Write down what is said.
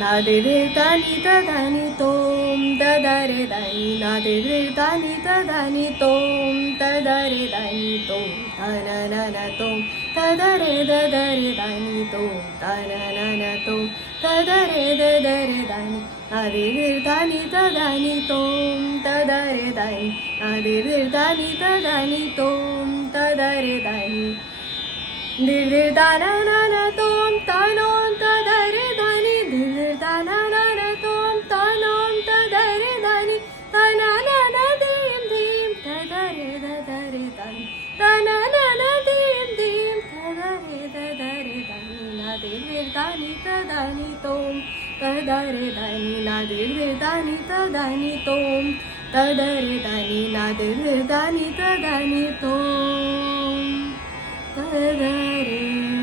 ना दे दे दानी दानी तोम दा रे दानी ना दे दे दानी दानी तोम दा रे दानी तोम ना ना ना तोम दा रे दानी तोम ना ना तोम दा रे दानी ना दे दे दानी दानी तोम दा रे दानी ना दे दे दानी तोम दा रे दानी दिल दाना ना तोम तानोम दा रे दानी दिल दाना ना तोम तानोम दा रे दानी तना ना दीम दीम दा रे दानी तना ना दीम दीम दा रे दानी ना दिल दानी दानी तोम दा रे दानी ना दिल दानी दानी तोम दा रे दानी ना दिल दानी तोम रे